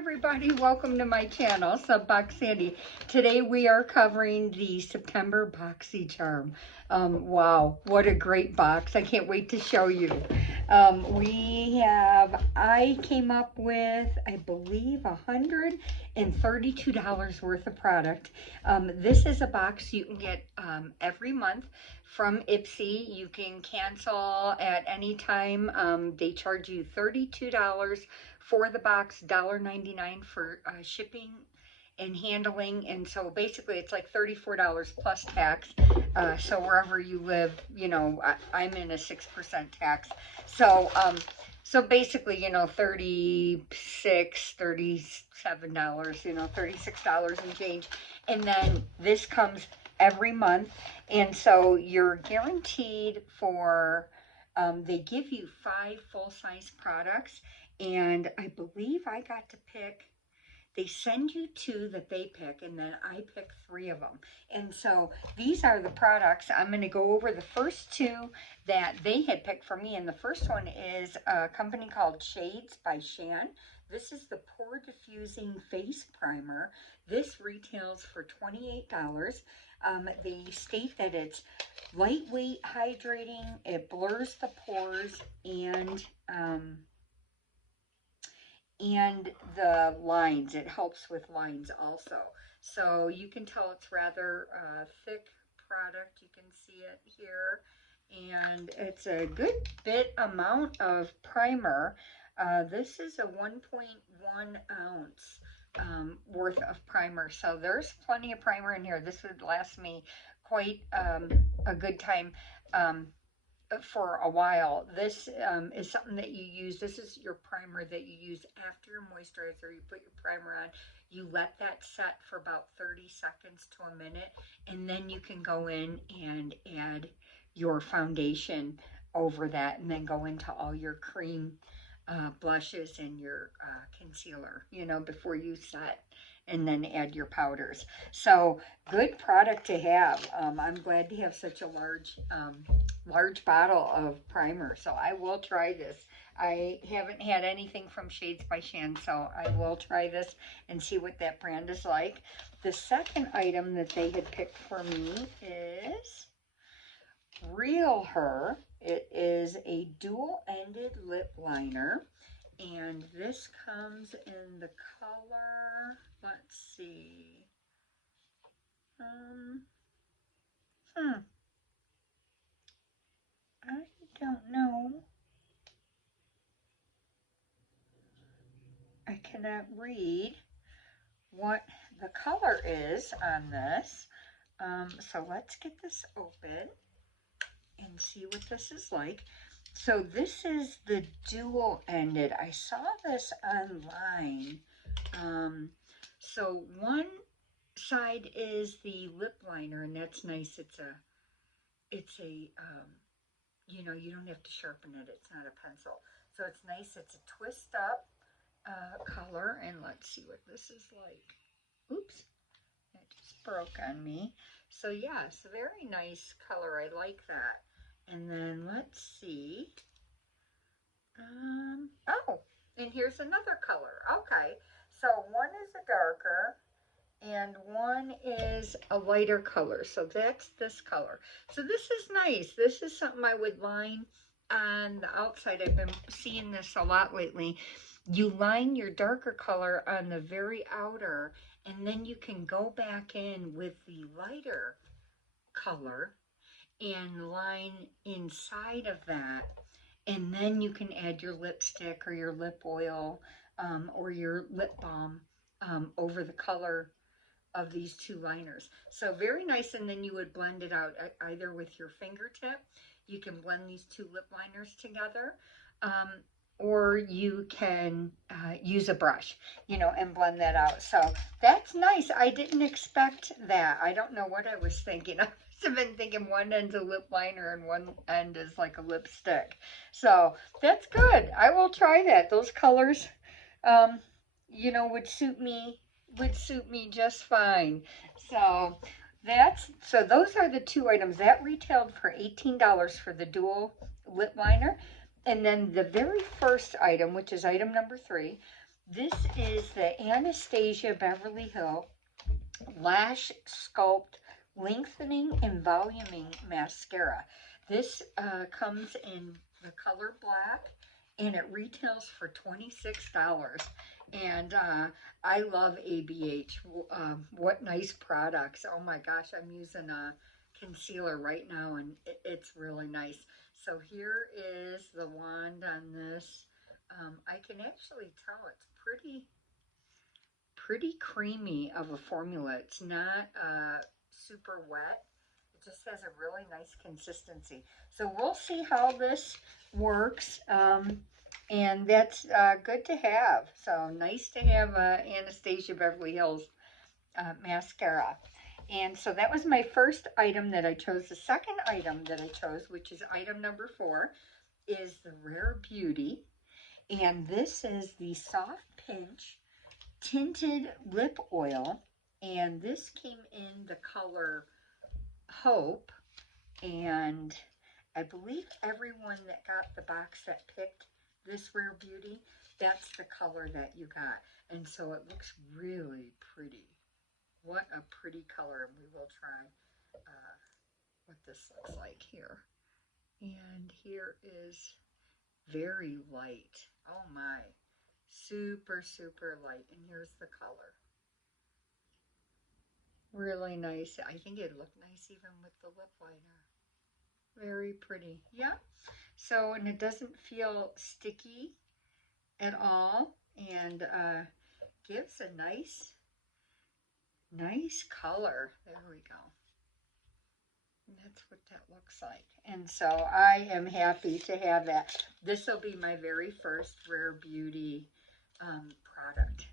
everybody, welcome to my channel, Box Sandy. Today we are covering the September BoxyCharm. Wow, what a great box. I can't wait to show you. I came up with, I believe, $132 worth of product. This is a box you can get every month from Ipsy. You can cancel at any time. They charge you $32 for the box, $1.99 for shipping and handling, and so basically it's like $34 plus tax. So wherever you live, you know, I'm in a 6% tax. So basically, you know, $37, you know, $36 and change. And then this comes every month, and so you're guaranteed for. They give you 5 full-size products, and I believe I got to pick. They send you 2 that they pick, and then I pick 3 of them. And so these are the products. I'm going to go over the first 2 that they had picked for me. And the first one is a company called Shades by Shan. This is the Pore Diffusing Face Primer. This retails for $28. They state that it's lightweight, hydrating, it blurs the pores, and the lines. It helps with lines also. So you can tell it's rather thick product. You can see it here. And it's a good bit amount of primer. This is a 1.1 ounce worth of primer. So there's plenty of primer in here. This would last me quite a good time. For a while. This is something that you use. This is your primer that you use after your moisturizer. You put your primer on, you let that set for about 30 seconds to a minute, and then you can go in and add your foundation over that, and then go into all your cream blushes and your concealer, you know, before you set, and then add your powders. So good product to have. I'm glad to have such a large bottle of primer. So I will try this. I haven't had anything from Shades by Shan, so I will try this and see what that brand is like. The second item that they had picked for me is Real Her. It is a dual-ended lip liner, and this comes in the color, let's see, I don't know. I cannot read what the color is on this. So let's get this open and see what this is like. So this is the dual-ended. I saw this online. So one side is the lip liner, and that's nice. It's a you know, you don't have to sharpen it. It's not a pencil. So it's nice. It's a twist up color, and let's see what this is like. Oops, that just broke on me. So yeah, it's a very nice color. I like that. And then let's see. Oh, and here's another color. Okay, so one is a darker and one is a lighter color. So that's this color. So this is nice. This is something I would line on the outside. I've been seeing this a lot lately. You line your darker color on the very outer, and then you can go back in with the lighter color and line inside of that, and then you can add your lipstick or your lip oil or your lip balm over the color of these 2 liners. So very nice. And then you would blend it out either with your fingertip. You can blend these 2 lip liners together, or you can use a brush, you know, and blend that out. So that's nice. I didn't expect that. I don't know what I was thinking. I must have been thinking one end's a lip liner and one end is like a lipstick. So that's good. I will try that. Those colors, you know, would suit me just fine. So those are the 2 items that retailed for $18 for the dual lip liner. And then the very first item, which is item number 3, This is the Anastasia Beverly Hill Lash Sculpt Lengthening and Voluming Mascara. This comes in the color black, and it retails for $26. And I love ABH. What nice products. Oh my gosh, I'm using a concealer right now, and it's really nice. So here is the wand on this. I can actually tell it's pretty creamy of a formula. It's not super wet. It just has a really nice consistency. So we'll see how this works. And that's good to have. So nice to have Anastasia Beverly Hills mascara. And so that was my first item that I chose. The second item that I chose, which is item number 4, is the Rare Beauty. And this is the Soft Pinch Tinted Lip Oil. And this came in the color Hope. And I believe everyone that got the box that picked this Rare Beauty, that's the color that you got. And so it looks really pretty. What a pretty color. And we will try what this looks like here. And here is very light. Oh my. Super, super light. And here's the color. Really nice. I think it looked nice even with the lip liner. Very pretty. Yeah. So, and it doesn't feel sticky at all, and gives a nice color. There we go. And that's what that looks like. And so I am happy to have that. This will be my very first Rare Beauty product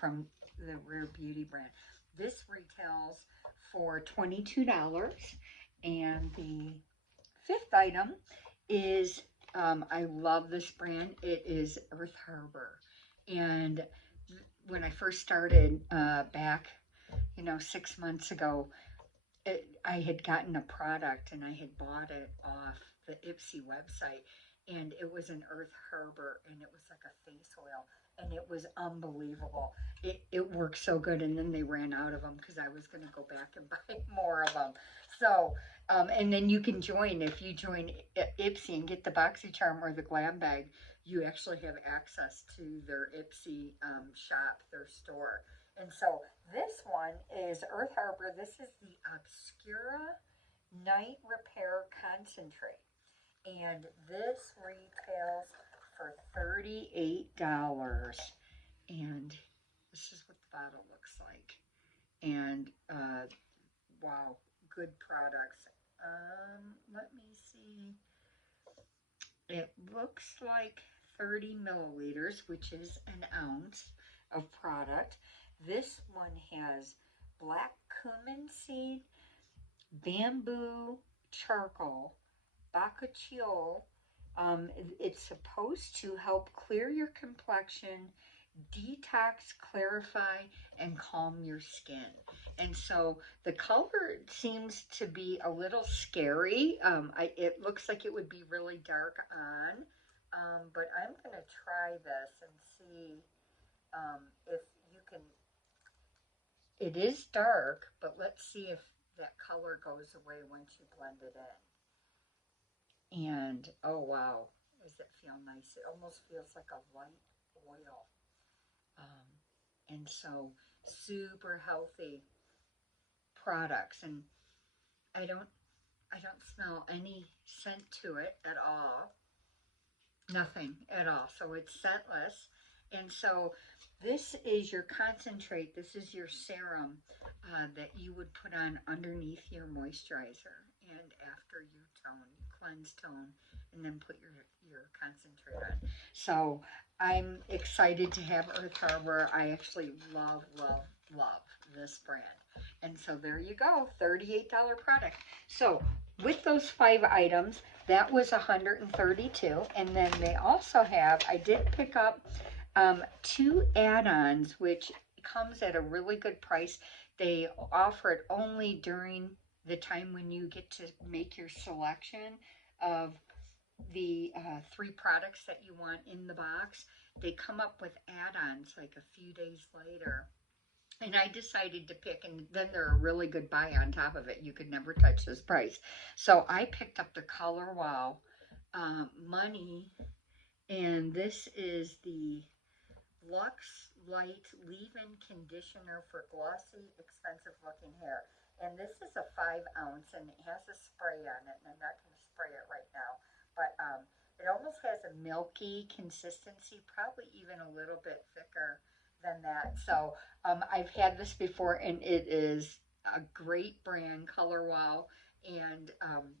from the Rare Beauty brand. This retails for $22. And the fifth item is, I love this brand. It is Earth Harbor. And when I first started back, 6 months ago, I had gotten a product and I had bought it off the Ipsy website, and it was an Earth Harbor, and it was like a face oil, and it was unbelievable. It worked so good, and then they ran out of them because I was going to go back and buy more of them. So, and then you can join, if you join Ipsy and get the BoxyCharm or the Glam Bag, you actually have access to their Ipsy shop, their store. And so this one is Earth Harbor. This is the Obscura Night Repair Concentrate. And this retails for $38. And this is what the bottle looks like. And wow, good products. Let me see. It looks like 30 milliliters, which is an ounce of product. This one has black cumin seed, bamboo charcoal, bakuchiol. It's supposed to help clear your complexion, detox, clarify, and calm your skin. And so the color seems to be a little scary. It looks like it would be really dark on, but I'm going to try this and see if you can. It is dark, but let's see if that color goes away once you blend it in. And oh wow, does it feel nice? It almost feels like a light oil. And so super healthy products, and I don't smell any scent to it at all. Nothing at all. So it's scentless. And so this is your concentrate. This is your serum that you would put on underneath your moisturizer. And after you cleanse, tone, and then put your concentrate on. So I'm excited to have Earth Harbor. I actually love this brand. And so there you go, $38 product. So with those 5 items, that was $132. And then they also have, I did pick up 2 add-ons, which comes at a really good price. They offer it only during the time when you get to make your selection of the 3 products that you want in the box. they come up with add-ons like a few days later. And I decided to pick, and then they're a really good buy on top of it. You could never touch this price. So I picked up the Color Wow Money, and this is the Lux Light Leave-In Conditioner for glossy, expensive-looking hair. And this is a 5 ounce, and it has a spray on it, and I'm not going to spray it right now. But it almost has a milky consistency, probably even a little bit thicker than that. So I've had this before, and it is a great brand, Color Wow. And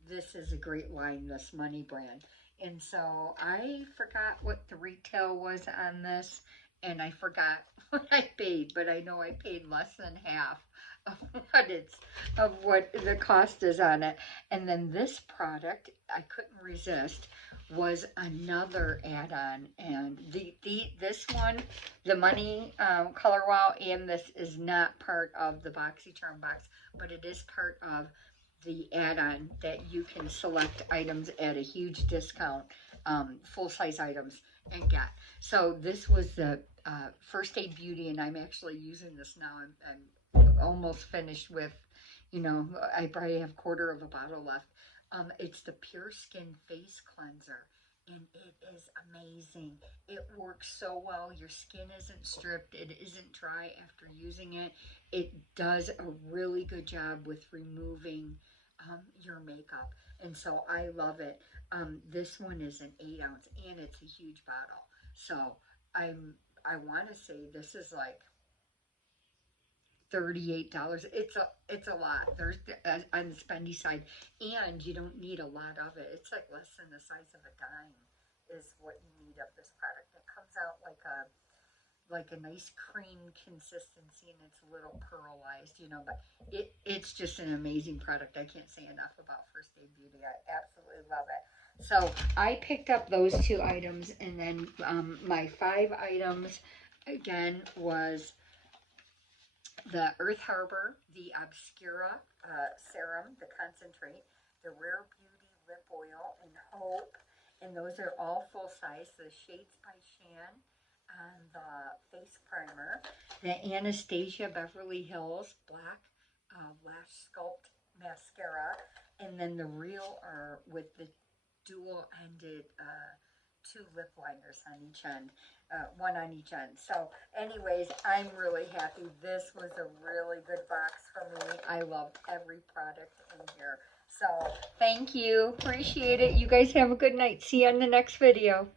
this is a great line, this Money brand. And so I forgot what the retail was on this, and I forgot what I paid, but I know I paid less than half of what the cost is on it. And then this product I couldn't resist was another add-on, and this one, the Money Color Wow, and this is not part of the BoxyCharm box, but it is part of the add-on that you can select items at a huge discount, full-size items, and get. So this was the First Aid Beauty, and I'm actually using this now. I'm almost finished with, I probably have a quarter of a bottle left. It's the Pure Skin Face Cleanser, and it is amazing. It works so well. Your skin isn't stripped. It isn't dry after using it. It does a really good job with removing your makeup, and so I love it. This one is an 8 ounce, and it's a huge bottle. So I want to say this is like $38. It's a lot. There's on the spendy side, and you don't need a lot of it. It's like less than the size of a dime is what you need of this product. It comes out like a nice cream consistency, and it's a little pearlized, but it's just an amazing product. I can't say enough about First Aid Beauty. I absolutely love it. So I picked up those 2 items, and then my 5 items again was the Earth Harbor, the Obscura Serum, the concentrate, the Rare Beauty Lip Oil, and Hope, and those are all full size. The Shades by Shan and the face primer, the Anastasia Beverly Hills Black Lash Sculpt Mascara, and then the Real with the dual-ended 2 lip liners on each end, one on each end. So anyways, I'm really happy. This was a really good box for me. I loved every product in here. So thank you. Appreciate it. You guys have a good night. See you on the next video.